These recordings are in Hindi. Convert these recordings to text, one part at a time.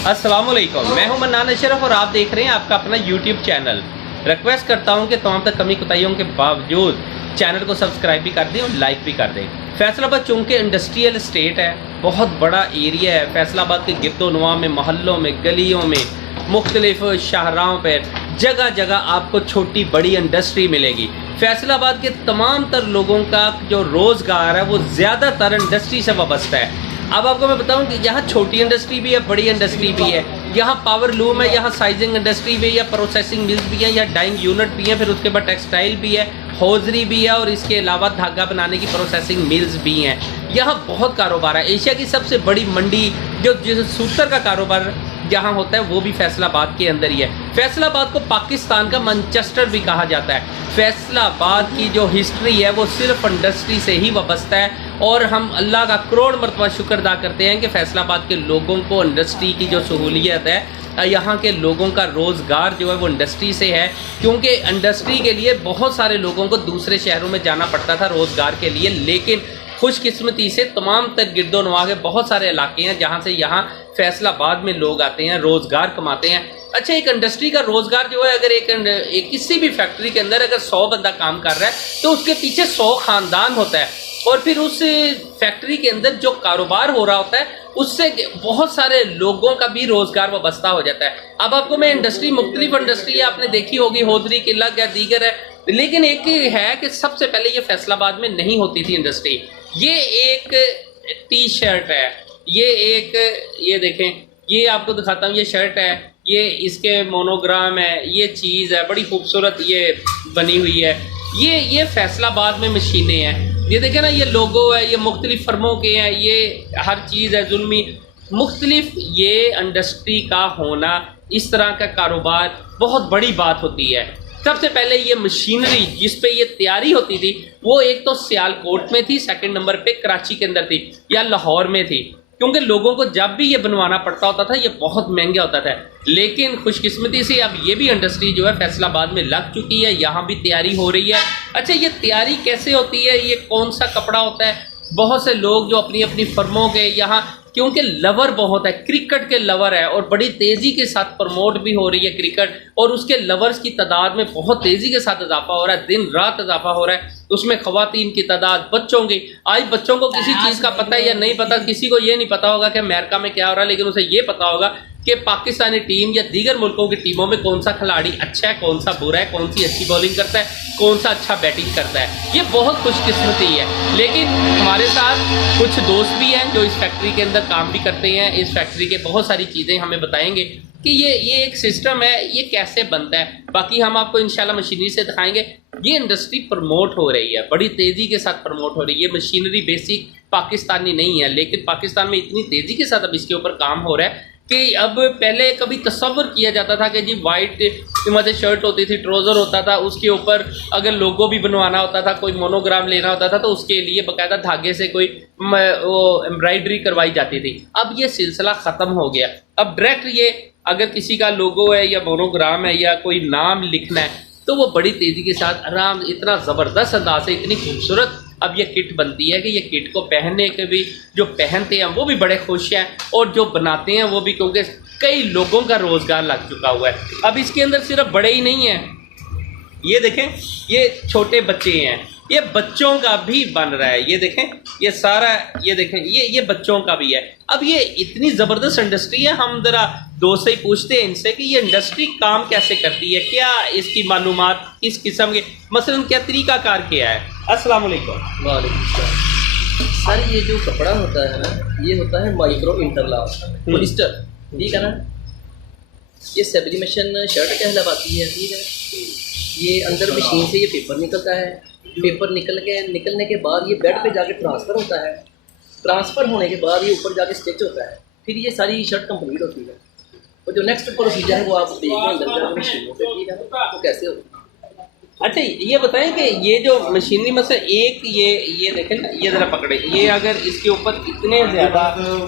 अस्सलामुअलैकुम, मैं हूं मन्नान अशरफ और आप देख रहे हैं आपका अपना यूट्यूब चैनल। रिक्वेस्ट करता हूं कि तमाम तक कमी कोताहियों के बावजूद चैनल को सब्सक्राइब भी कर दें और लाइक भी कर दें। फैसलाबाद चूँकि इंडस्ट्रियल स्टेट है, बहुत बड़ा एरिया है। फैसलाबाद के गिरदोनवा में, मोहल्लों में, गलियों में, मुख्तलिफ शाहराहों पर जगह जगह आपको छोटी बड़ी इंडस्ट्री मिलेगी। फैसलाबाद के तमाम तर लोगों का जो रोज़गार है वो ज़्यादातर इंडस्ट्री से वाबस्ता है। अब आपको मैं बताऊं कि यहाँ छोटी इंडस्ट्री भी है, बड़ी इंडस्ट्री भी है। यहाँ पावर लूम है, यहाँ साइजिंग इंडस्ट्री भी है, या प्रोसेसिंग मिल्स भी है, या डाइंग यूनिट भी है, फिर उसके बाद टेक्सटाइल भी है, हौजरी भी है, और इसके अलावा धागा बनाने की प्रोसेसिंग मिल्स भी हैं। यहाँ बहुत कारोबार है। एशिया की सबसे बड़ी मंडी जो सूतर का कारोबार जहाँ होता है वो भी फैसलाबाद के अंदर ही है। फैसलाबाद को पाकिस्तान का मैनचेस्टर भी कहा जाता है। फैसलाबाद की जो हिस्ट्री है वो सिर्फ इंडस्ट्री से ही वाबस्ता है, और हम अल्लाह का करोड़ मरतबा शुक्र अदा करते हैं कि फैसलाबाद के लोगों को इंडस्ट्री की जो सहूलियत है, यहाँ के लोगों का रोज़गार जो है वो इंडस्ट्री से है। क्योंकि इंडस्ट्री के लिए बहुत सारे लोगों को दूसरे शहरों में जाना पड़ता था रोज़गार के लिए, लेकिन खुशकिस्मती से तमाम तक गिरदोनवा के बहुत सारे इलाके हैं जहाँ से यहाँ फैसलाबाद में लोग आते हैं, रोज़गार कमाते हैं। अच्छा, एक इंडस्ट्री का रोज़गार जो है, अगर एक किसी भी फैक्ट्री के अंदर अगर 100 बंदा काम कर रहा है तो उसके पीछे 100 ख़ानदान होता है, और फिर उस फैक्ट्री के अंदर जो कारोबार हो रहा होता है उससे बहुत सारे लोगों का भी रोज़गार वाबस्ता हो जाता है। अब आपको मैं इंडस्ट्री, मुख्तलिफ इंडस्ट्री आपने देखी होगी, होदरी, किला या दीगर है, लेकिन एक है कि सबसे पहले ये फैसलाबाद में नहीं होती थी इंडस्ट्री। ये एक टी शर्ट है, ये देखें, ये आपको दिखाता हूँ, ये शर्ट है, ये इसके मोनोग्राम है, ये चीज़ है बड़ी खूबसूरत ये बनी हुई है। ये फैसलाबाद में मशीनें हैं, ये देखें ना, ये लोगो है, ये मुख्तलिफ फर्मों के हैं, ये हर चीज़ है जुल्मी मुख्तलिफ। ये इंडस्ट्री का होना, इस तरह का कारोबार बहुत बड़ी बात होती है। सबसे पहले ये मशीनरी जिस पे ये तैयारी होती थी वो एक तो सियालकोट में थी, सेकंड नंबर पे कराची के अंदर थी या लाहौर में थी, क्योंकि लोगों को जब भी ये बनवाना पड़ता होता था ये बहुत महंगा होता था। लेकिन खुशकिस्मती से अब ये भी इंडस्ट्री जो है फैसलाबाद में लग चुकी है, यहाँ भी तैयारी हो रही है। अच्छा, ये तैयारी कैसे होती है, ये कौन सा कपड़ा होता है? बहुत से लोग जो अपनी अपनी फर्मों के यहाँ, क्योंकि लवर बहुत है, क्रिकेट के लवर है, और बड़ी तेज़ी के साथ प्रमोट भी हो रही है क्रिकेट, और उसके लवर्स की तादाद में बहुत तेज़ी के साथ इजाफा हो रहा है, दिन रात इजाफा हो रहा है। उसमें ख़वातीन की तादाद, बच्चों की, आज बच्चों को किसी चीज़ का पता है या नहीं पता, किसी को ये नहीं पता होगा कि अमेरिका में क्या हो रहा है, लेकिन उसे ये पता होगा कि पाकिस्तानी टीम या दीगर मुल्कों की टीमों में कौन सा खिलाड़ी अच्छा है, कौन सा बुरा है, कौन सी अच्छी बॉलिंग करता है, कौन सा अच्छा बैटिंग करता है। ये बहुत खुशकिस्मती है। लेकिन हमारे साथ कुछ दोस्त भी हैं जो इस फैक्ट्री के अंदर काम भी करते हैं। इस फैक्ट्री के बहुत सारी चीज़ें हमें बताएंगे कि ये एक सिस्टम है, ये कैसे बनता है। बाकी हम आपको इंशाल्लाह मशीनरी से दिखाएंगे। ये इंडस्ट्री प्रमोट हो रही है, बड़ी तेज़ी के साथ प्रमोट हो रही है। ये मशीनरी बेसिक पाकिस्तानी नहीं है, लेकिन पाकिस्तान में इतनी तेज़ी के साथ अब इसके ऊपर काम हो रहा है कि अब पहले कभी तस्वर किया जाता था कि जी वाइट मतलब शर्ट होती थी, ट्राउज़र होता था, उसके ऊपर अगर लोगो भी बनवाना होता था, कोई मोनोग्राम लेना होता था तो उसके लिए बाकायदा धागे से कोई वो एम्ब्रॉयडरी करवाई जाती थी। अब ये सिलसिला ख़त्म हो गया। अब डायरेक्ट ये अगर किसी का लोगो है या मोनोग्राम है या कोई नाम लिखना है तो वो बड़ी तेज़ी के साथ आराम, इतना ज़बरदस्त अंदाज से, इतनी खूबसूरत अब ये किट बनती है कि ये किट को पहनने के भी जो पहनते हैं वो भी बड़े खुश हैं, और जो बनाते हैं वो भी, क्योंकि कई लोगों का रोज़गार लग चुका हुआ है। अब इसके अंदर सिर्फ बड़े ही नहीं हैं, ये देखें, ये छोटे बच्चे हैं, ये बच्चों का भी बन रहा है। ये देखें, ये सारा, ये देखें, ये बच्चों का भी है। अब ये इतनी ज़बरदस्त इंडस्ट्री है। हम ज़रा दोस्त से ही पूछते हैं इनसे कि ये इंडस्ट्री काम कैसे करती है, क्या इसकी मालूमात, किस किस्म के, मसलन क्या तरीक़ाकार क्या है। अस्सलाम वालेकुम। वालेकुम सलाम। सर, ये जो कपड़ा होता है ना, ये होता है माइक्रो इंटरलॉक पॉलिस्टर, ठीक है ना। ये सब्लिमेशन शर्ट कहलाती है, ठीक है। ये अंदर मशीन से ये पेपर निकलता है, पेपर निकलने के बाद ये बेड पे जाके ट्रांसफ़र होता है, ट्रांसफ़र होने के बाद ये ऊपर जाके स्टिच होता है, फिर ये सारी शर्ट कंप्लीट होती है। और जो नेक्स्ट प्रोसीजर है वो आप देखते हैं अंदर जाकर मशीनों से, ठीक है, वो कैसे होता है। अच्छा, ये बताएं कि ये जो मशीनरी में से एक ये देखें ना, ये ज़रा पकड़े, ये अगर इसके ऊपर इतने ज़्यादा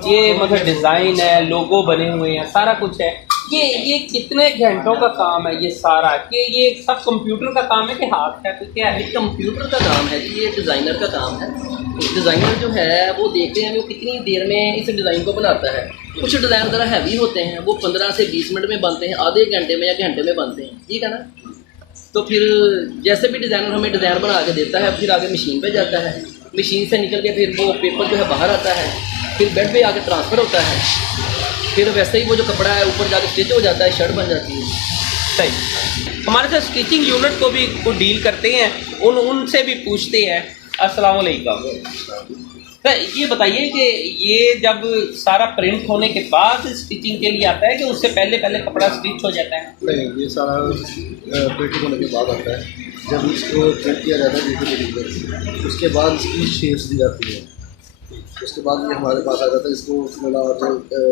ये मतलब डिज़ाइन है, लोगो बने हुए हैं, सारा कुछ है, ये कितने घंटों का काम है ये सारा, कि ये सब कंप्यूटर का काम है कि हाथ है तो क्या है? ये कंप्यूटर का काम है जी, ये डिज़ाइनर का काम है। डिज़ाइनर जो है वो देखते हैं वो कितनी देर में इस डिज़ाइन को बनाता है। कुछ डिज़ाइन ज़रा हैवी होते हैं, वो 15 से 20 मिनट में बनते हैं, आधे घंटे में या घंटे में बनते हैं, ठीक है ना। तो फिर जैसे भी डिज़ाइनर हमें डिज़ाइन बना के देता है, फिर आगे मशीन पे जाता है, मशीन से निकल के फिर वो पेपर जो है बाहर आता है, फिर बेड पे आके ट्रांसफ़र होता है, फिर वैसे ही वो जो कपड़ा है ऊपर जाके स्टिच हो जाता है, शर्ट बन जाती है। सही। हमारे साथ स्टिचिंग यूनिट को भी को डील करते हैं, उनसे भी पूछते हैं। अस्सलाम वालेकुम। तो ये बताइए कि ये जब सारा प्रिंट होने के बाद स्टिचिंग के लिए आता है कि उससे पहले पहले कपड़ा स्टिच हो जाता है? नहीं, ये सारा प्रिंट होने के बाद आता है। जब इसको प्रिंट किया जाता है वीडियो, उसके बाद इसकी शेप्स दी जाती है, उसके बाद ये हमारे पास आ जाता है, इसको थोड़ा जो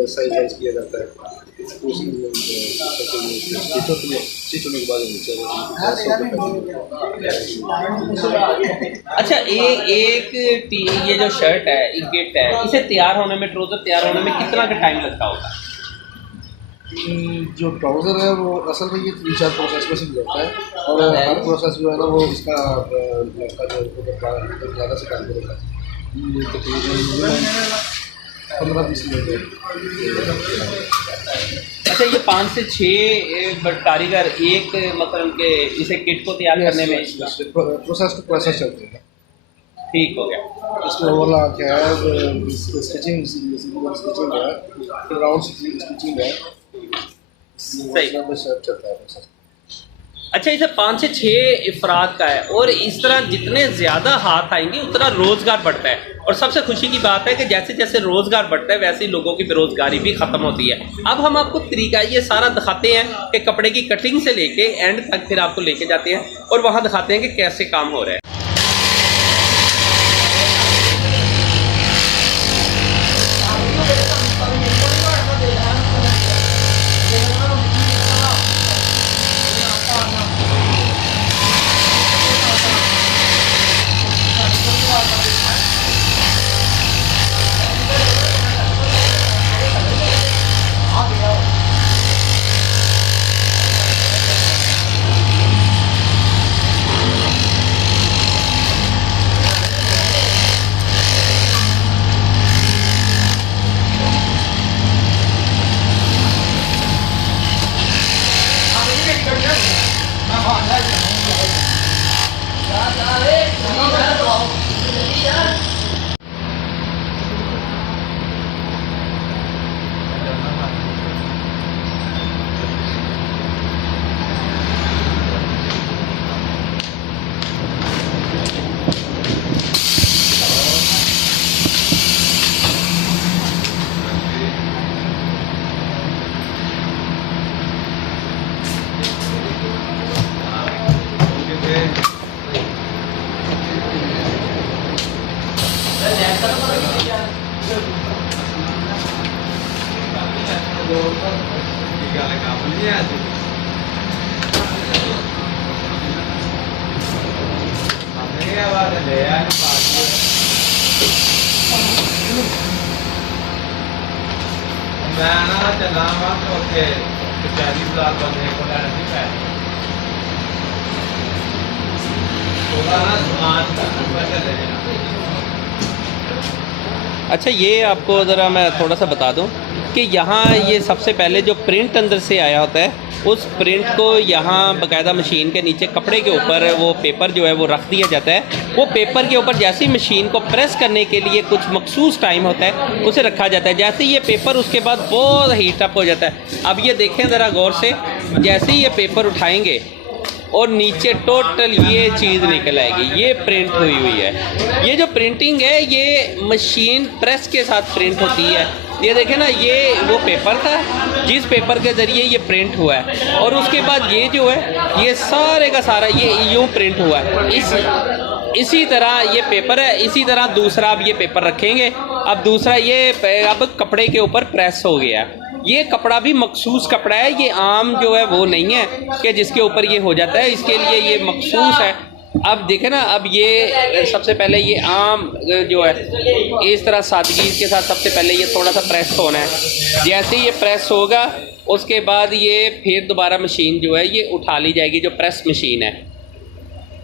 साइज वाइज किया जाता है, स्टिच होने के बाद अच्छा, ये जो शर्ट है, एक किट है, इसे तैयार होने में, ट्राउज़र तैयार होने में कितना का टाइम लगता होगा? जो ट्राउज़र है वो असल में ये 3-4 प्रोसेस में से गुजरता है, और हर प्रोसेस जो है ना वो इसका लड़का जो ज़्यादा से काम करेगा। ये तकरीबन 15-20 मिनट। अच्छा, ये 5 से 6 कारीगर एक मतलब के इसे किट को तैयार करने में प्रोसेस टू प्रोसेस चलते हैं। ठीक हो गया। इसमें ओवरऑल क्या है, स्टिचिंग है, फिर राउंड स्टिचिंग है, सही। चलता है प्रोसेस। अच्छा, इसे 5 से 6 अफराद का है, और इस तरह जितने ज़्यादा हाथ आएंगे उतना रोज़गार बढ़ता है। और सबसे खुशी की बात है कि जैसे जैसे रोज़गार बढ़ता है वैसे ही लोगों की बेरोज़गारी भी ख़त्म होती है। अब हम आपको तरीका ये सारा दिखाते हैं कि कपड़े की कटिंग से लेके एंड तक, फिर आपको लेके जाते हैं और वहाँ दिखाते हैं कि कैसे काम हो रहा है। मैं ना चला वहाँ तो के 40,000 बंदे को लेने की पैसे थोड़ा ना सामान का पैसे ले लेना। अच्छा, ये आपको ज़रा मैं थोड़ा सा बता दूं कि यहाँ ये सबसे पहले जो प्रिंट अंदर से आया होता है, उस प्रिंट को यहाँ बाकायदा मशीन के नीचे कपड़े के ऊपर वो पेपर जो है वो रख दिया जाता है। वो पेपर के ऊपर जैसे ही मशीन को प्रेस करने के लिए कुछ मखसूस टाइम होता है उसे रखा जाता है। जैसे ही ये पेपर उसके बाद बहुत हीट अप हो जाता है। अब ये देखें ज़रा गौर से, जैसे ही ये पेपर उठाएंगे और नीचे टोटल ये चीज़ निकल आएगी, ये प्रिंट हुई हुई है। ये जो प्रिंटिंग है ये मशीन प्रेस के साथ प्रिंट होती है। ये देखें ना, ये वो पेपर था जिस पेपर के ज़रिए ये प्रिंट हुआ है, और उसके बाद ये जो है ये सारे का सारा ये यूँ प्रिंट हुआ है। इसी तरह ये पेपर है, इसी तरह दूसरा अब ये पेपर रखेंगे। अब दूसरा ये अब कपड़े के ऊपर प्रेस हो गया। ये कपड़ा भी मखसूस कपड़ा है, ये आम जो है वो नहीं है कि जिसके ऊपर ये हो जाता है। इसके लिए ये मखसूस है अब देखे ना, अब ये सबसे पहले ये आम जो है इस तरह सादगी के साथ सबसे पहले ये थोड़ा सा प्रेस होना है। जैसे ये प्रेस होगा उसके बाद ये फिर दोबारा मशीन जो है ये उठा ली जाएगी, जो प्रेस मशीन है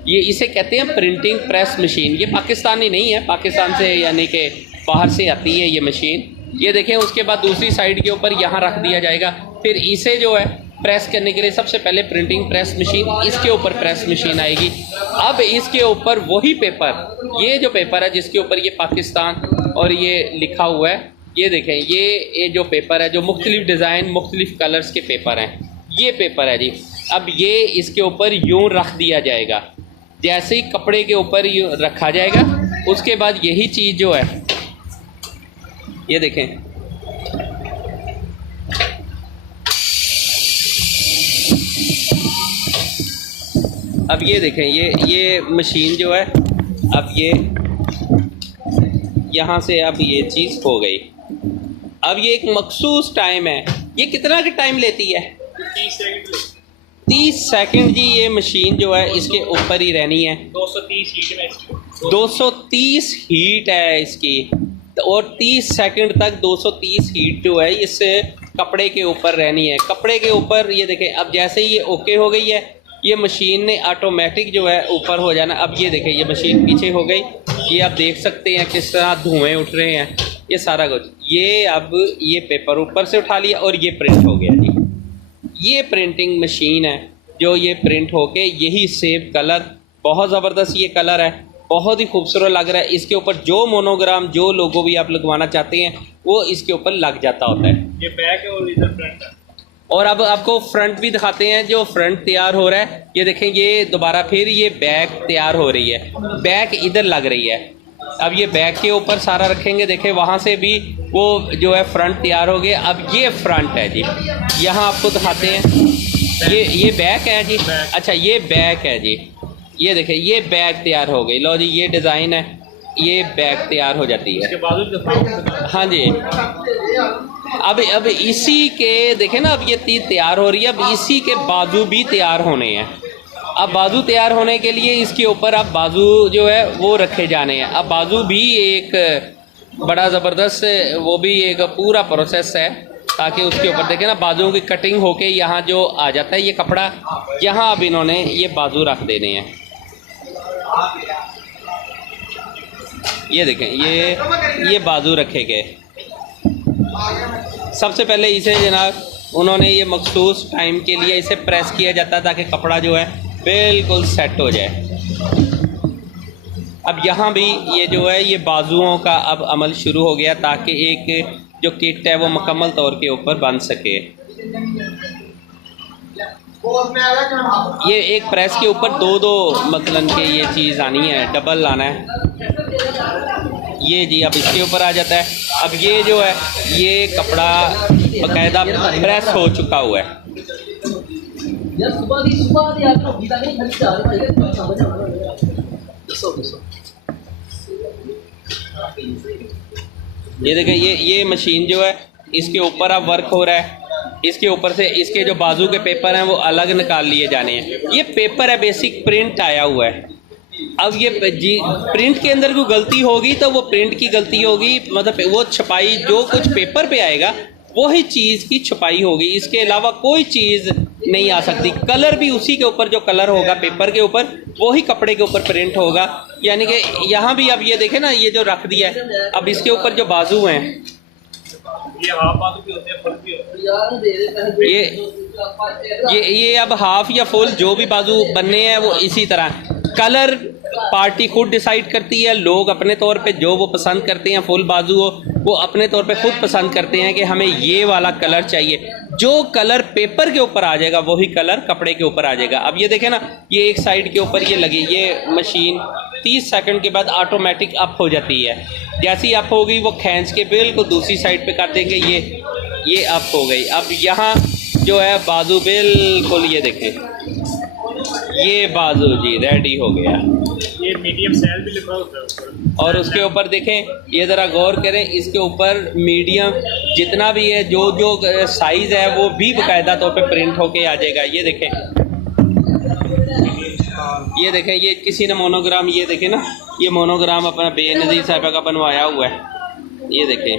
ये, इसे कहते हैं प्रिंटिंग प्रेस मशीन। ये पाकिस्तानी नहीं है, पाकिस्तान से यानी कि बाहर से आती है ये मशीन। ये देखें, उसके बाद दूसरी साइड के ऊपर यहाँ रख दिया जाएगा। फिर इसे जो है प्रेस करने के लिए सबसे पहले प्रिंटिंग प्रेस मशीन, इसके ऊपर प्रेस मशीन आएगी। अब इसके ऊपर वही पेपर, ये जो पेपर है जिसके ऊपर ये पाकिस्तान और ये लिखा हुआ है, ये देखें, ये जो पेपर है जो मुख्तलिफ डिज़ाइन मुख्तलिफ कलर्स के पेपर हैं, ये पेपर है जी। अब ये इसके ऊपर यूँ रख दिया जाएगा, जैसे ही कपड़े के ऊपर यूँ रखा जाएगा उसके बाद यही चीज़ जो है ये देखें, अब ये देखें, ये मशीन जो है अब ये यहाँ से अब ये चीज़ हो गई। अब ये एक मखसूस टाइम है, ये कितना का टाइम लेती है? 30 सेकंड जी। ये मशीन जो है इसके ऊपर ही रहनी है। 230 हीट में, 230 हीट है इसकी, और 30 सेकंड तक 230 हीट जो है इस कपड़े के ऊपर रहनी है। कपड़े के ऊपर ये देखें, अब जैसे ही ये ओके हो गई है, ये मशीन ने ऑटोमेटिक जो है ऊपर हो जाना। अब ये देखें, ये मशीन पीछे हो गई, ये आप देख सकते हैं किस तरह धुएँ उठ रहे हैं, ये सारा कुछ। ये अब ये पेपर ऊपर से उठा लिया और ये प्रिंट हो गया जी। ये प्रिंटिंग मशीन है जो ये प्रिंट होके यही सेम कलर, बहुत ज़बरदस्त ये कलर है, बहुत ही खूबसूरत लग रहा है। इसके ऊपर जो मोनोग्राम जो लोगो भी आप लगवाना चाहते हैं वो इसके ऊपर लग जाता होता है। ये बैक है और इधर फ्रंट है। और अब आपको फ्रंट भी दिखाते हैं, जो फ्रंट तैयार हो रहा है। ये देखें, ये दोबारा फिर ये बैक तैयार हो रही है, बैक इधर लग रही है। अब ये बैक के ऊपर सारा रखेंगे, देखें वहाँ से भी वो जो है फ्रंट तैयार हो गया। अब ये फ्रंट है जी, यहाँ आपको दिखाते हैं, ये बैक है जी। अच्छा, ये बैक है जी, ये देखें, ये बैक तैयार हो गई। लो जी, ये डिज़ाइन है, ये बैक तैयार हो जाती है। इसके बाद हाँ जी, अब इसी के देखें ना, अब ये तीर तैयार हो रही है, अब इसी के बाजू भी तैयार होने हैं। अब बाजू तैयार होने के लिए इसके ऊपर अब बाजू जो है वो रखे जाने हैं। अब बाजू भी एक बड़ा ज़बरदस्त, वो भी एक पूरा प्रोसेस है, ताकि उसके ऊपर देखें ना बाजुओं की कटिंग होके यहाँ जो आ जाता है ये कपड़ा, यहाँ अब इन्होंने ये बाजू रख देने हैं। ये देखें, ये बाजू रखे गए। सबसे पहले इसे जनाब उन्होंने ये मखसूस टाइम के लिए इसे प्रेस किया जाता है ताकि कपड़ा जो है बिल्कुल सेट हो जाए। अब यहाँ भी ये जो है ये बाजुओं का अब अमल शुरू हो गया, ताकि एक जो किट है वो मुकम्मल तौर के ऊपर बन सके। ये एक प्रेस के ऊपर दो मतलब के ये चीज़ आनी है, डबल लाना है। ये जी अब इसके ऊपर आ जाता है। अब ये जो है ये कपड़ा बाकायदा प्रेस हो चुका हुआ है। यार सुबह दी आपको गीता नहीं खरीद जा रहा है। ये देखें, ये मशीन जो है इसके ऊपर अब वर्क हो रहा है। इसके ऊपर से इसके जो बाजू के पेपर हैं वो अलग निकाल लिए जाने हैं। ये पेपर है, बेसिक प्रिंट आया हुआ है। अब ये जी प्रिंट के अंदर कोई गलती होगी तो वो प्रिंट की गलती होगी, मतलब वो छपाई जो कुछ पेपर पे आएगा वही चीज़ की छपाई होगी, इसके अलावा कोई चीज़ नहीं आ सकती। कलर भी उसी के ऊपर जो कलर होगा पेपर के ऊपर वही कपड़े के ऊपर प्रिंट होगा। यानी कि यहाँ भी अब ये देखें ना, ये जो रख दिया है, अब इसके ऊपर जो बाजू हैं ये हाफ बाजू भी होते हैं, फुल भी होते हैं। ये अब हाफ या फुल जो भी बाजू बनने हैं वो इसी तरह। कलर पार्टी खुद डिसाइड करती है, लोग अपने तौर पे जो वो पसंद करते हैं फुल बाजू हो वो अपने तौर पे खुद पसंद करते हैं कि हमें ये वाला कलर चाहिए। जो कलर पेपर के ऊपर आ जाएगा वही कलर कपड़े के ऊपर आ जाएगा। अब ये देखें ना, ये एक साइड के ऊपर ये लगी, ये मशीन 30 सेकंड के बाद ऑटोमेटिक अप हो जाती है। जैसी अप होगी वो खींच के बिल्कुल दूसरी साइड पे कर देंगे, ये अप हो गई। अब यहाँ जो है बाजू बिल्कुल, ये देखें ये बाजू जी रेडी हो गया। ये मीडियम सेल भी लिखा होता है ऊपर, और उसके ऊपर देखें, ये ज़रा गौर करें, इसके ऊपर मीडियम जितना भी है जो साइज़ है वो भी बाकायदा तौर पे प्रिंट होके आ जाएगा। ये देखें ये देखें, ये किसी ने मोनोग्राम, ये देखें ना, ये मोनोग्राम अपना बेनज़ीर साहिबा का बनवाया हुआ है। ये देखें,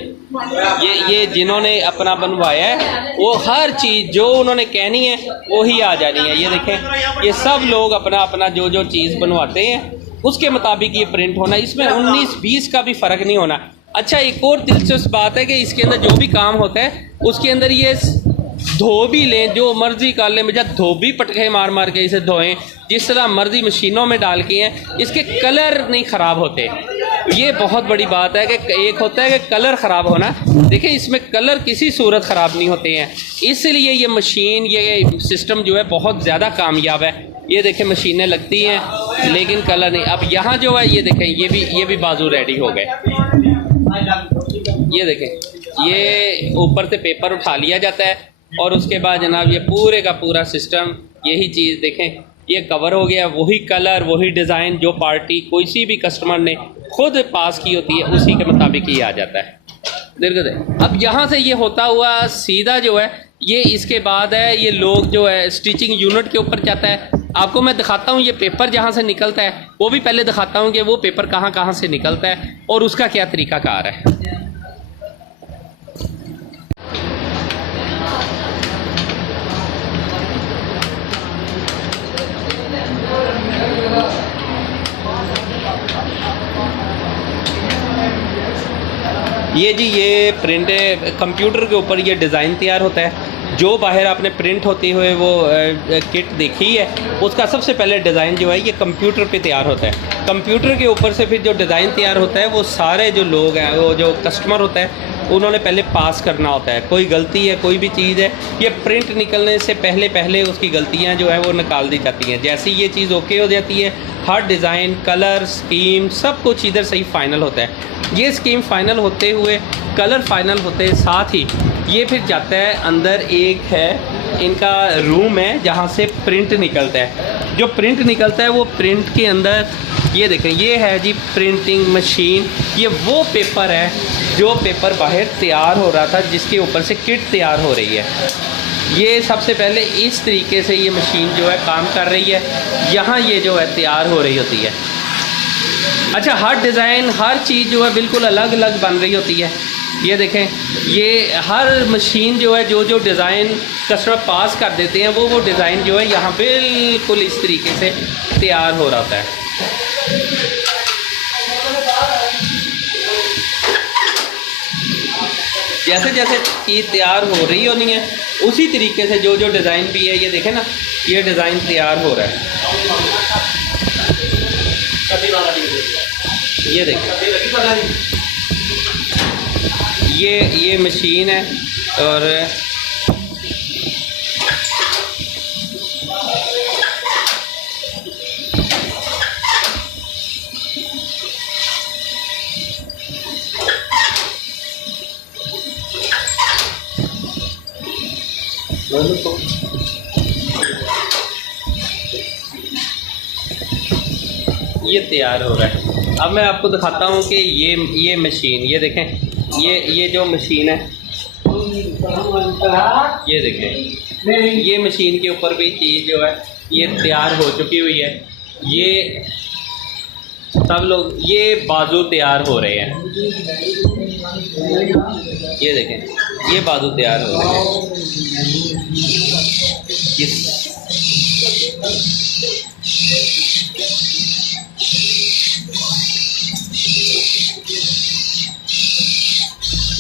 ये जिन्होंने अपना बनवाया है वो हर चीज़ जो उन्होंने कहनी है वही आ जानी है। ये देखें, ये सब लोग अपना अपना जो जो चीज़ बनवाते हैं उसके मुताबिक ये प्रिंट होना, इसमें 19-20 का भी फ़र्क नहीं होना। अच्छा, एक और दिलचस्प बात है कि इसके अंदर जो भी काम होता है उसके अंदर ये धोबी लें, जो मर्जी कर लें, जब धोबी पटके मार मार के इसे धोएं, जिस तरह मर्जी मशीनों में डाल के हैं, इसके कलर नहीं ख़राब होते। ये बहुत बड़ी बात है कि एक होता है कि कलर ख़राब होना, देखिए इसमें कलर किसी सूरत ख़राब नहीं होते हैं, इसलिए ये मशीन, ये सिस्टम जो है बहुत ज़्यादा कामयाब है। ये देखें, मशीनें लगती हैं लेकिन कलर नहीं। अब यहाँ जो है ये देखें, ये भी बाजू रेडी हो गए। ये देखें, ये ऊपर से पेपर उठा लिया जाता है और उसके बाद जनाब ये पूरे का पूरा सिस्टम, यही चीज़ देखें, ये कवर हो गया। वही कलर, वही डिज़ाइन जो पार्टी कोई सी भी कस्टमर ने खुद पास की होती है उसी के मुताबिक ही आ जाता है। देखो, अब यहाँ से ये होता हुआ सीधा जो है ये इसके बाद है, ये लोग जो है स्टिचिंग यूनिट के ऊपर जाता है। आपको मैं दिखाता हूँ ये पेपर जहाँ से निकलता है, वो भी पहले दिखाता हूँ कि वो पेपर कहाँ कहाँ से निकलता है और उसका क्या तरीक़ाकार है। ये जी, ये प्रिंट कंप्यूटर के ऊपर ये डिज़ाइन तैयार होता है। जो बाहर आपने प्रिंट होते हुए वो किट देखी है, उसका सबसे पहले डिज़ाइन जो है ये कंप्यूटर पे तैयार होता है। कंप्यूटर के ऊपर से फिर जो डिज़ाइन तैयार होता है वो सारे जो लोग हैं, वो जो कस्टमर होता है, उन्होंने पहले पास करना होता है। कोई गलती है, कोई भी चीज़ है, ये प्रिंट निकलने से पहले उसकी गलतियाँ जो है वो निकाल दी जाती हैं। जैसे ये चीज़ ओके हो जाती है, हर डिज़ाइन, कलर, स्कीम सब कुछ इधर से ही फाइनल होता है। ये स्कीम फाइनल होते हुए, कलर फाइनल होते साथ ही ये फिर जाता है अंदर, एक है इनका रूम है जहाँ से प्रिंट निकलता है। जो प्रिंट निकलता है वो प्रिंट के अंदर, ये देखें, ये है जी प्रिंटिंग मशीन। ये वो पेपर है जो पेपर बाहर तैयार हो रहा था, जिसके ऊपर से किट तैयार हो रही है। ये सबसे पहले इस तरीके से ये मशीन जो है काम कर रही है, यहाँ ये जो है तैयार हो रही होती है। अच्छा, हर डिज़ाइन, हर चीज़ जो है बिल्कुल अलग अलग बन रही होती है। ये देखें, ये हर मशीन जो है जो जो डिज़ाइन कस्टमर पास कर देते हैं वो डिज़ाइन जो है यहाँ बिल्कुल इस तरीके से तैयार हो रहा होता है। जैसे जैसे चीज़ तैयार हो रही होनी है उसी तरीके से जो जो डिज़ाइन भी है, ये देखें ना, ये डिज़ाइन तैयार हो रहा है। ये देखें, ये मशीन है और ये तैयार हो रहा है। अब मैं आपको दिखाता हूँ कि ये मशीन, ये देखें, ये जो मशीन है, ये देखें, ये मशीन के ऊपर भी चीज़ जो है ये तैयार हो चुकी हुई है। ये सब लोग, ये बाजू तैयार हो रहे हैं, ये देखें, ये बाजू तैयार हो रहे हैं।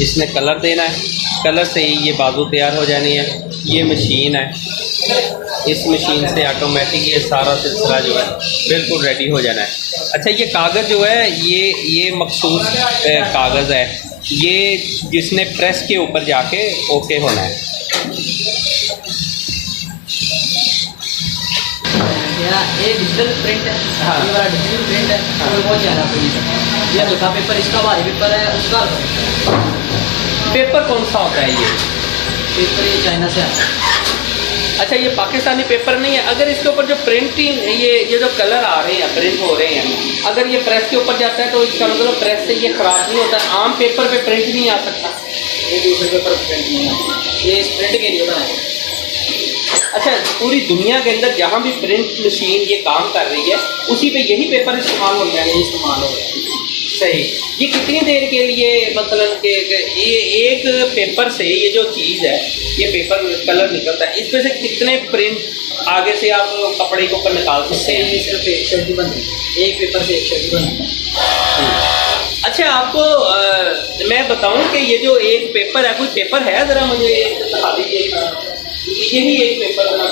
इसमें कलर देना है, कलर से ही ये बाजू तैयार हो जानी है। ये मशीन है, इस मशीन से ऑटोमेटिक ये सारा सिलसिला जो है बिल्कुल रेडी हो जाना है। अच्छा, ये कागज़ जो है ये मखसूस कागज़ है, ये जिसने प्रेस के ऊपर जाके ओके होना है। ये डिजिटल प्रिंट है, हाँ। ये वाला डिजिटल प्रिंट है, तो बहुत ज़्यादा प्रिंट। ये हल्का पेपर, इसका भारी पेपर है, उसका पेपर कौन सा होता है? ये पेपर ये चाइना से आता है। अच्छा, ये पाकिस्तानी पेपर नहीं है। अगर इसके ऊपर जो प्रिंटिंग, ये जो कलर आ रहे हैं, प्रिंट हो रहे हैं, अगर ये प्रेस के ऊपर जाता है तो इसका मतलब प्रेस से ये ख़राब नहीं होता। आम पेपर पे प्रिंट नहीं आ सकता। ये दूसरे पेपर प्रिंट नहीं है, ये इस प्रिंट के लिए बनाया है। अच्छा, पूरी दुनिया के अंदर जहाँ भी प्रिंट मशीन ये काम कर रही है उसी पे यही पेपर इस्तेमाल होता है? इस्तेमाल हो गया। सही। ये कितनी देर के लिए मतलब कि ये एक पेपर से ये जो चीज़ है, ये पेपर कलर निकलता है, इसमें से कितने प्रिंट आगे से आप कपड़े के ऊपर निकाल सकते हैं? सिर्फ एक शर्ट ही बनती है, एक पेपर से एक शर्ट ही बनती है। अच्छा, आपको मैं बताऊं कि ये जो एक पेपर है, कोई पेपर है ज़रा मुझे दिखा दीजिए। यही एक पेपर बना,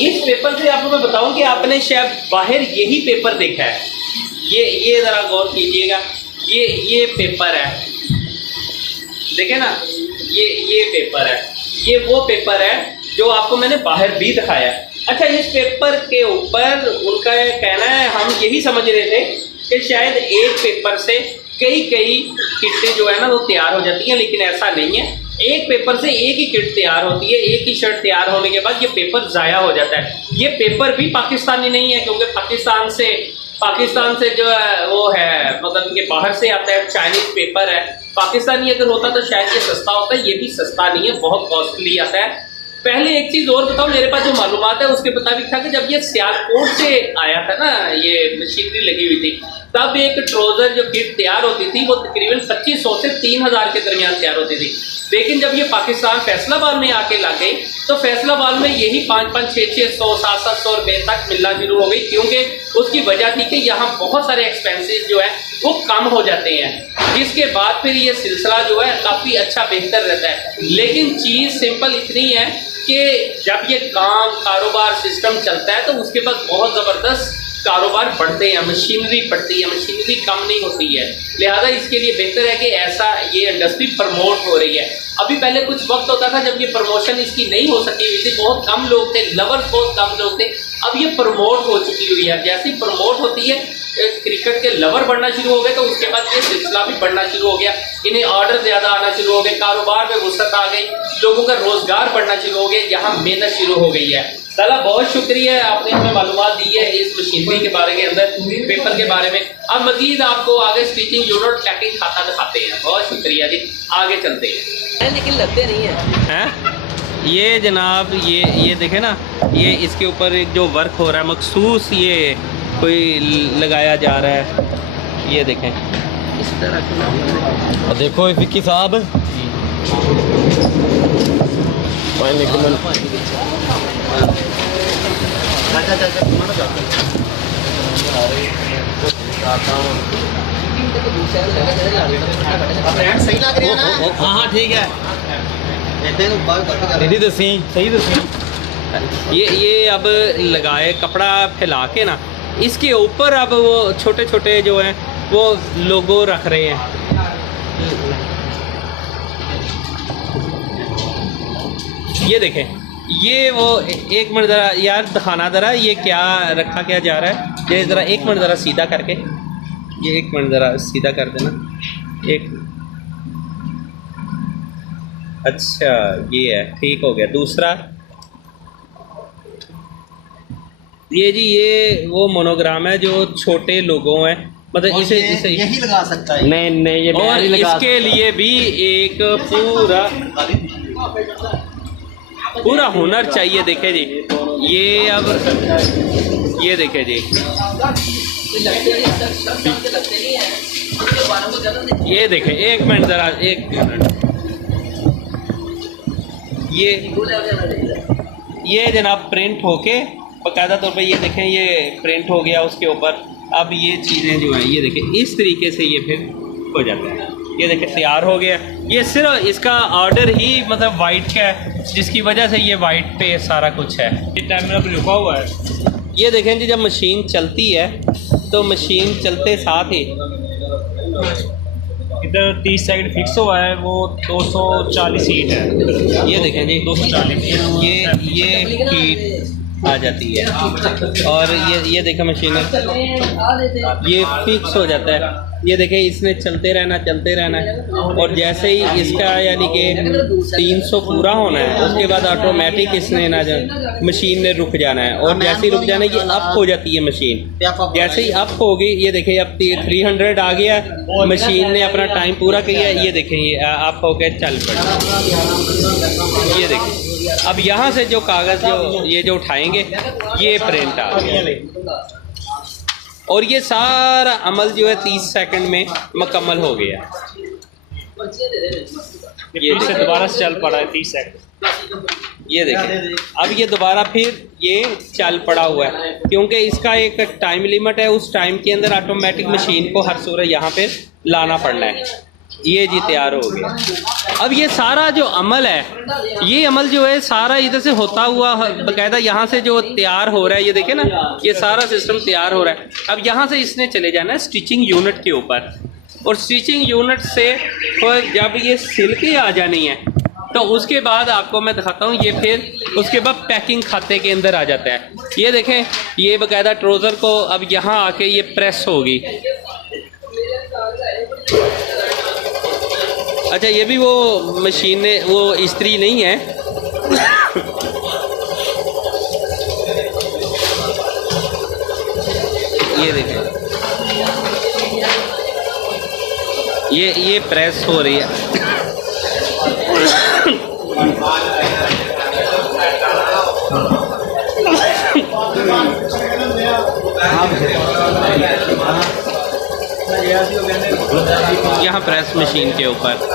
इस पेपर से आपको मैं बताऊं कि आपने शायद बाहर यही पेपर देखा है। ये ज़रा गौर कीजिएगा, ये पेपर है, देखे ना, ये पेपर है, ये वो पेपर है जो आपको मैंने बाहर भी दिखाया। अच्छा, इस पेपर के ऊपर उनका कहना है, हम यही समझ रहे थे कि शायद एक पेपर से कई किटें जो है ना वो तैयार हो जाती हैं, लेकिन ऐसा नहीं है। एक पेपर से एक ही किट तैयार होती है, एक ही शर्ट तैयार होने के बाद ये पेपर ज़ाया हो जाता है। ये पेपर भी पाकिस्तानी नहीं है, क्योंकि पाकिस्तान से जो है वो है मतलब इनके बाहर से आता है, चाइनीज़ पेपर है। पाकिस्तानी अगर होता तो शायद ये सस्ता होता है, ये भी सस्ता नहीं है, बहुत कॉस्टली आता है। पहले एक चीज़ और बताओ, मेरे पास जो मालूमात है उसके मुताबिक था कि जब ये सियालकोट से आया था ना, ये मशीनरी लगी हुई थी, तब एक ट्राउज़र जो किट तैयार होती थी वो तकरीबन 2500 से 3000 के दरमियान तैयार होती थी। लेकिन जब ये पाकिस्तान फैसलाबाद में आके लग गई तो फैसलाबाद में यही 500, 600, 700 रुपये तक मिलना शुरू हो गई, क्योंकि उसकी वजह थी कि यहाँ बहुत सारे एक्सपेंसेस जो है वो कम हो जाते हैं, जिसके बाद फिर ये सिलसिला जो है काफ़ी अच्छा बेहतर रहता है। लेकिन चीज़ सिंपल इतनी है कि जब ये कारोबार सिस्टम चलता है तो उसके बाद बहुत ज़बरदस्त कारोबार बढ़ते हैं, मशीनरी बढ़ती है, मशीनरी कम नहीं होती है। लिहाजा इसके लिए बेहतर है कि ऐसा ये इंडस्ट्री प्रमोट हो रही है। अभी पहले कुछ वक्त होता था जब ये प्रमोशन इसकी नहीं हो सकी हुई थी, बहुत कम लोग थे, लवर्स बहुत कम लोग थे। अब ये प्रमोट हो चुकी हुई है, जैसे ही प्रमोट होती है क्रिकेट के लवर बढ़ना शुरू हो गए तो उसके बाद ये सिलसिला भी बढ़ना शुरू हो गया, इन्हें ऑर्डर ज़्यादा आना शुरू हो गए, कारोबार में वसअत आ गई, लोगों का रोज़गार बढ़ना शुरू हो गया, यहाँ मेहनत शुरू हो गई है। साला बहुत शुक्रिया, आपने हमें मालूमात दी है इस मशीनरी के बारे के अंदर, पेपर के बारे में। अब मजीद आपको आगे स्टिचिंग यूनिट पैकिंग खाता दिखाते हैं। बहुत शुक्रिया जी, आगे चलते हैं। लेकिन लगते नहीं है। ये जनाब ये देखें ना, ये इसके ऊपर एक जो वर्क हो रहा है मखसूस ये कोई लगाया जा रहा है, ये देखें इस तरह देखो विक्की साहब, सही लग रहा है ना? हाँ ठीक है, दीदी दसी सही दसी। ये अब लगाए कपड़ा फैला के ना, इसके ऊपर अब वो छोटे छोटे जो हैं वो लोगो रख रहे हैं। ये देखें, ये वो एक मिनट ज़रा यार दिखाना ज़रा, ये क्या रखा क्या जा रहा है, ये ज़रा एक मिनट ज़रा सीधा करके, ये एक मिनट ज़रा सीधा कर देना एक। अच्छा ये है, ठीक हो गया। दूसरा ये जी, ये वो मोनोग्राम है जो छोटे लोगों हैं, मतलब इसे यही लगा सकता है। नहीं ये और इसके लिए भी एक पूरा हुनर चाहिए। देखे जी, ये अब ये देखे जी, ये देखे, एक मिनट ज़रा, एक मिनट, ये जनाब प्रिंट होके बाकायदा तौर पे ये देखें, ये प्रिंट हो गया उसके ऊपर। अब ये चीज़ें जो हैं ये देखें, इस तरीके से ये फिर हो जाता है, ये देखें तैयार हो गया। ये सिर्फ इसका ऑर्डर ही मतलब वाइट का है, जिसकी वजह से ये वाइट पे सारा कुछ है। ये टाइम में लिखा हुआ है। ये देखें जी, जब मशीन चलती है तो मशीन चलते साथ ही इधर 30 सेकंड फिक्स हुआ है, वो 240 हीट है। ये देखें जी, 240 ये हीट आ जाती है, और ये देखें मशीन ये फिक्स हो जाता है। ये देखें, इसने चलते रहना है, और जैसे ही इसका यानी कि 300 पूरा होना है उसके बाद ऑटोमेटिक इसने ना मशीन ने रुक जाना है, और जैसे ही रुक जाना है ये अप हो जाती है मशीन। जैसे ही अप होगी, ये देखें अब 300 आ गया, मशीन ने अपना टाइम पूरा किया, ये देखें ये अप होकर चल पड़ा। ये देखिए, अब यहाँ से जो कागज़ जो उठाएंगे ये प्रिंट आ गया और ये सारा अमल जो है 30 सेकंड में मुकम्मल हो गया। ये फिर से दोबारा से चल पड़ा है 30 सेकंड। ये देखें, अब ये दोबारा फिर ये चल पड़ा हुआ है क्योंकि इसका एक टाइम लिमिट है। उस टाइम के अंदर ऑटोमेटिक मशीन को हर सूरत यहाँ पे लाना पड़ना है। ये जी तैयार हो गया। अब ये सारा जो अमल है, ये अमल जो है सारा इधर से होता हुआ बाकायदा यहाँ से जो तैयार हो रहा है, ये देखे ना, ये सारा सिस्टम तैयार हो रहा है। अब यहाँ से इसने चले जाना है स्टिचिंग यूनिट के ऊपर और स्टिचिंग यूनिट से जब ये सिल के आ जानी है तो उसके बाद आपको मैं दिखाता हूँ। ये फिर उसके बाद पैकिंग खाते के अंदर आ जाता है। ये देखें, ये बाकायदा ट्राउज़र को अब यहाँ आके ये प्रेस होगी। अच्छा, ये भी वो मशीन वो इस्त्री नहीं है, ये देखें, ये प्रेस हो रही है। यहाँ प्रेस मशीन के ऊपर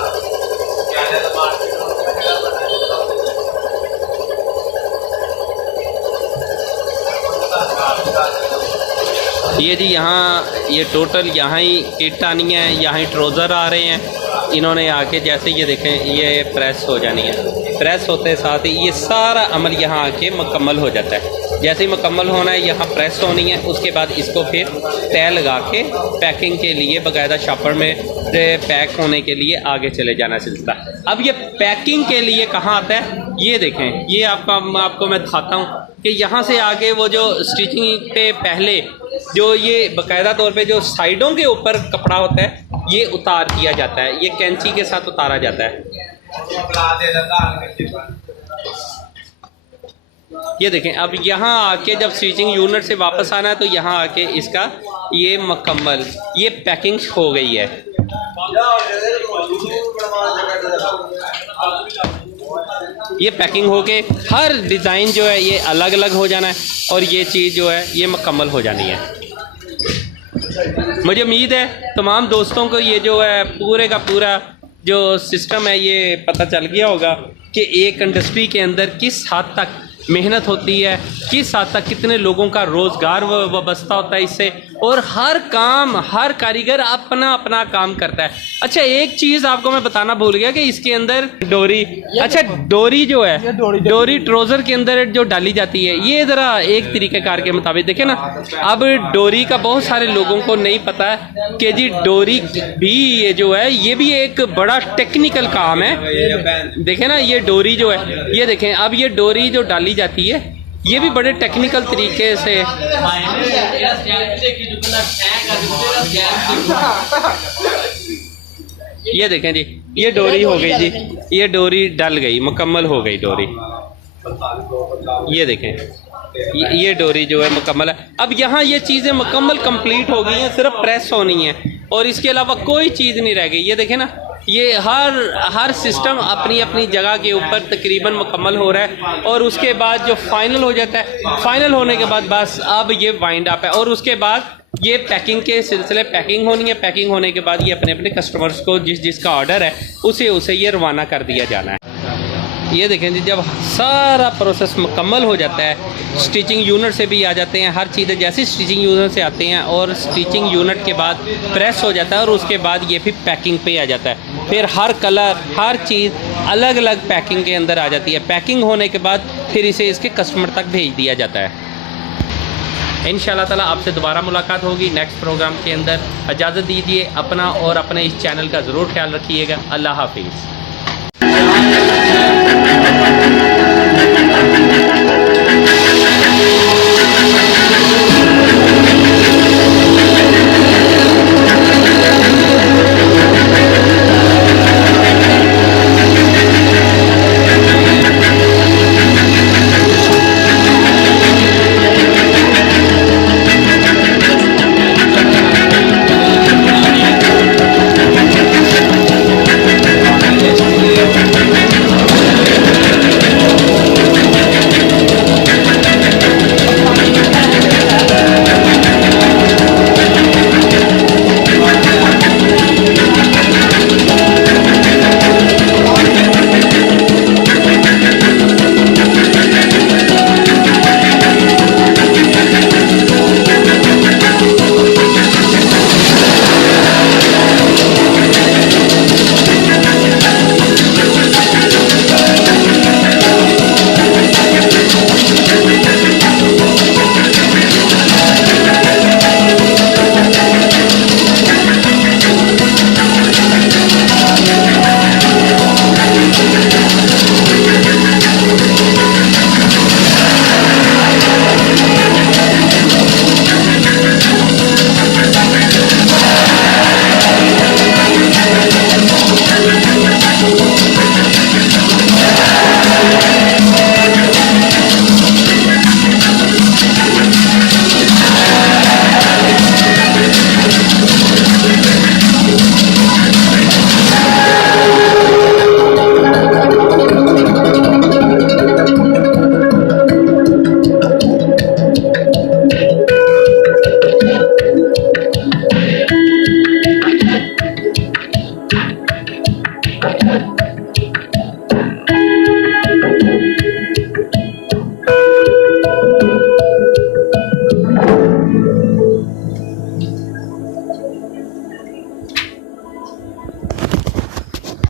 ये जी, यहाँ ये टोटल यहाँ ही किट आनी है, यहाँ ही ट्राउज़र आ रहे हैं। इन्होंने आके जैसे ये देखें, ये प्रेस हो जानी है। प्रेस होते साथ ही ये सारा अमल यहाँ आके मुकम्मल हो जाता है। जैसे ही मुकम्मल होना है, यहाँ प्रेस होनी है, उसके बाद इसको फिर तय लगा के पैकिंग के लिए बाकायदा शॉपर में पैक होने के लिए आगे चले जाना सिलसिला। अब ये पैकिंग के लिए कहाँ आता है, ये देखें, ये आपको मैं दिखाता हूँ कि यहाँ से आगे वो जो स्टिचिंग पे पहले जो ये बाकायदा तौर पे जो साइडों के ऊपर कपड़ा होता है, ये उतार दिया जाता है। ये कैंची के साथ उतारा जाता है। ये देखें, अब यहाँ आके जब स्टिचिंग यूनिट से वापस आना है तो यहाँ आके इसका ये मुकम्मल ये पैकिंग हो गई है। ये पैकिंग हो के हर डिज़ाइन जो है ये अलग अलग हो जाना है और ये चीज़ जो है ये मुकम्मल हो जानी है। मुझे उम्मीद है तमाम दोस्तों को ये जो है पूरे का पूरा जो सिस्टम है ये पता चल गया होगा कि एक इंडस्ट्री के अंदर किस हद तक मेहनत होती है, किस हद तक कितने लोगों का रोज़गार वाबस्ता होता है इससे, और हर काम हर कारीगर अपना अपना काम करता है। अच्छा, एक चीज़ आपको मैं बताना भूल गया कि इसके अंदर डोरी, अच्छा डोरी जो है, डोरी ट्राउज़र के अंदर जो डाली जाती है, ये ज़रा एक तरीक़ेकार के मुताबिक देखें ना। अब डोरी का बहुत सारे लोगों को नहीं पता है कि जी डोरी भी ये जो है ये भी एक बड़ा टेक्निकल काम है। देखें ना, ये डोरी जो है, ये देखें, अब ये डोरी जो डाली जाती है ये भी बड़े टेक्निकल तरीके से, ये देखें जी, ये डोरी हो गई जी, ये डोरी डल गई, मुकम्मल हो गई डोरी। ये देखें, ये डोरी जो है मुकम्मल है। अब यहाँ ये चीज़ें मुकम्मल कंप्लीट हो गई हैं, सिर्फ प्रेस होनी है और इसके अलावा कोई चीज़ नहीं रह गई। ये देखें ना, ये हर सिस्टम अपनी अपनी जगह के ऊपर तकरीबन मुकम्मल हो रहा है और उसके बाद जो फाइनल हो जाता है, फाइनल होने के बाद बस अब ये वाइंड अप है और उसके बाद ये पैकिंग के सिलसिले पैकिंग होनी है। पैकिंग होने के बाद ये अपने अपने कस्टमर्स को जिसका ऑर्डर है उसे ये रवाना कर दिया जाना है। ये देखें जी, जब सारा प्रोसेस मुकम्मल हो जाता है, स्टिचिंग यूनिट से भी आ जाते हैं, हर चीज़ें जैसी स्टिचिंग यूनिट से आते हैं और स्टिचिंग यूनिट के बाद प्रेस हो जाता है और उसके बाद ये फिर पैकिंग पे आ जाता है। फिर हर कलर हर चीज़ अलग अलग पैकिंग के अंदर आ जाती है। पैकिंग होने के बाद फिर इसे इसके कस्टमर तक भेज दिया जाता है। इंशाअल्लाह ताला आपसे दोबारा मुलाकात होगी नेक्स्ट प्रोग्राम के अंदर। इजाज़त दीजिए, अपना और अपने इस चैनल का ज़रूर ख्याल रखिएगा। अल्लाह हाफिज़।